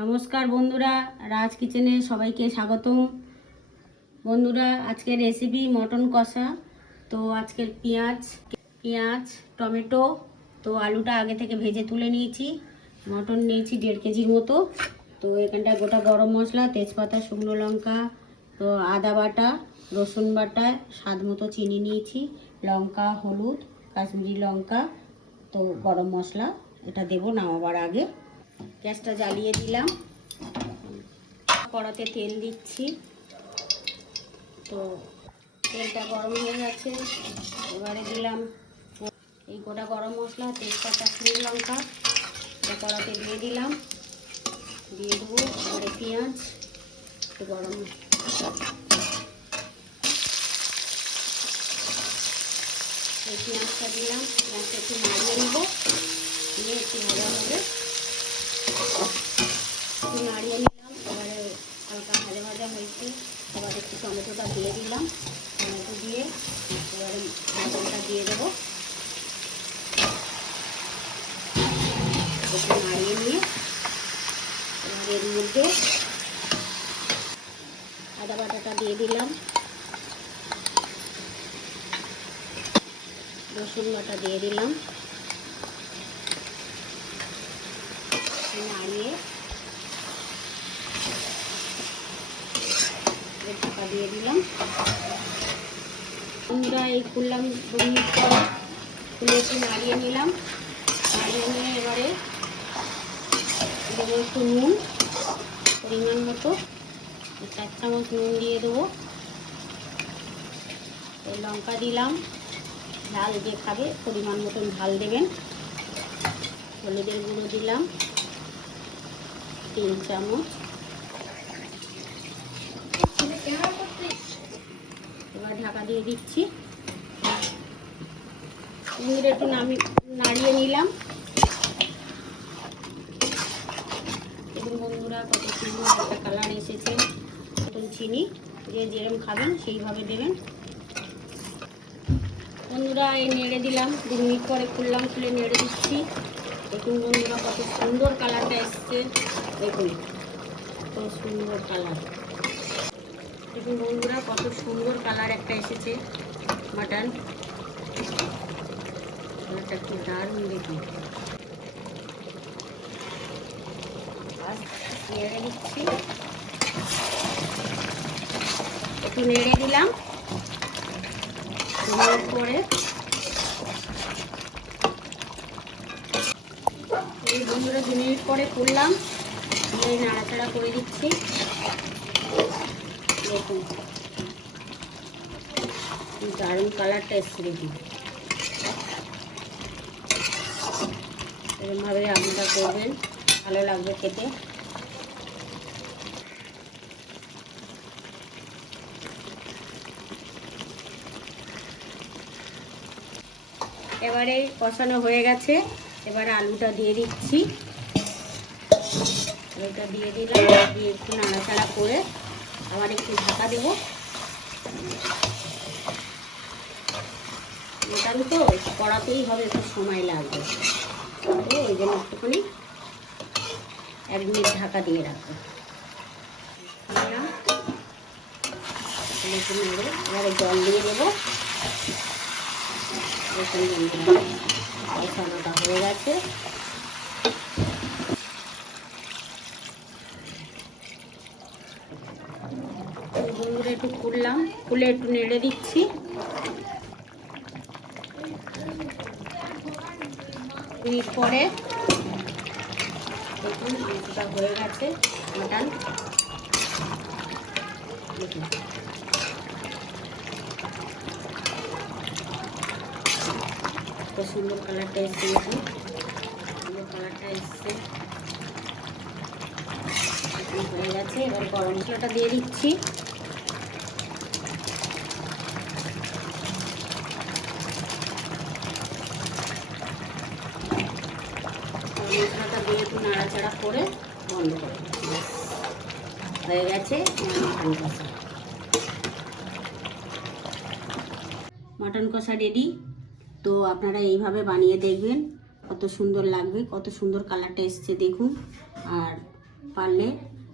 নমস্কার বন্ধুরা, রাজ কিচেনে সবাইকে স্বাগতম। বন্ধুরা, আজকের রেসিপি মটন কষা। তো আজকের পেঁয়াজ টমেটো, তো আলুটা আগে থেকে ভেজে তুলে নিয়েছি। মটন নিয়েছি 1.5 কেজির মতো। তো এখানটায় গোটা গরম মশলা, তেজপাতা, শুকনো লঙ্কা, তো আদা বাটা, রসুন বাটা, স্বাদ মতো চিনি নিয়েছি, লঙ্কা, হলুদ, কাশ্মীরি লঙ্কা, তো গরম মশলা এটা দেবো নামাবার আগে। গ্যাসটা জ্বালিয়ে দিলাম, কড়াতে তেল দিচ্ছি। তো তেলটা গরম হয়ে গেছে, এবারে দিলাম এই গোটা গরম মশলা, তেজপাতা, শুকনো লঙ্কা কড়াতে দিয়ে দিলাম, দিয়ে দেবো এবারে পেঁয়াজ, গরম এই পেঁয়াজটা দিলাম, পেঁয়াজটা একটু নাড়িয়ে নেবো, নিয়ে একটু ভাজা হবে, একটু নাড়িয়ে নিলাম। এবারে হালকা ভাজা ভাজা হয়েছে, এবার একটু টমেটোটা দিয়ে দিলাম, টমেটো দিয়ে এবারে মটনটা দিয়ে দেবো, একটু নাড়িয়ে নিয়ে এবার এর মধ্যে আদা বাটাটা দিয়ে দিলাম, রসুন বাটা দিয়ে দিলাম, নাড়িয়ে ঢাকা দিয়ে দিলাম। বন্ধুরা, এই খুললাম 2 মিনিট পর, খুলে একটু নাড়িয়ে নিলাম, নাড়িয়ে নিয়ে এবারে দেবো একটু নুন, পরিমাণ মতো 4 চামচ নুন দিয়ে দেবো, লঙ্কা দিলাম, ঝাল যে খাবে পরিমাণ মতন ঝাল দেবেন, হলুদের গুঁড়ো দিলাম 3 চামচ, এবার ঢাকা দিয়ে দিচ্ছি। একটু নাড়িয়ে নিলাম। দেখুন বন্ধুরা, কত সুন্দর একটা কালার এসেছে। নতুন চিনি, যে যেরকম খাবেন সেইভাবে দেবেন। বন্ধুরা, এই নেড়ে দিলাম, 2 মিনিট পরে খুললাম, খুলে নেড়ে দিচ্ছি। দেখুন বন্ধুরা, কত সুন্দর কালারটা এসছে। দেখুন কত সুন্দর কালার। দেখুন বন্ধুরা, কত সুন্দর কালার একটা এসেছে মাটন। কালারটা খুব দারুণ। দেখুন নেড়ে দিচ্ছি, একটু নেড়ে দিলাম। 2 মিনিট পরে এই বন্ধুরা 2 মিনিট পরে খুললাম, এই নাড়াচাড়া করে দিচ্ছি। দেখুন দারুণ কালারটা এসছে। দেখুন এরকমভাবে আপনারা করবেন, ভালো লাগবে খেতে। এবারে কষানো হয়ে গেছে, এবারে আলুটা দিয়ে দিচ্ছি। আলুটা দিয়ে দিলাম, দিয়ে একটু নাড়াচাড়া করে আবার একটু ঢাকা দেবো। মটন তো কড়াতেই হবে, একটু সময় লাগবে, তো ওই জন্য একটুখানি 1 মিনিট ঢাকা দিয়ে রাখবো। একটু নেড়ে এবারে জল দিয়ে দেবো। কষানোটা হয়ে গেছে। বন্ধুরা, একটু খুললাম, খুলে একটু নেড়ে দিচ্ছি। মিনিট পরে দেখুন মাংসটা হয়ে গেছে, মাটন। দেখুন কত সুন্দর কালারটা এসছে। দেখুন সুন্দর কালারটা এসছে, হয়ে গেছে। এবার গরম মশলাটা দিয়ে দিচ্ছি। মশলাটা দিয়ে একটু নাড়াচাড়া করে বন্ধ করে দিচ্ছি। হয়ে গেছে মাটন কষা। মাটন কষা রেডি। তো আপনারা এইভাবে বানিয়ে দেখবেন, কত সুন্দর লাগবে, কত সুন্দর কালারটা এসছে দেখুন। আর পারলে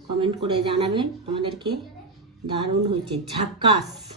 কমেন্ট করে জানাবেন আমাদেরকে। দারুণ হয়েছে, ঝাক্কাস।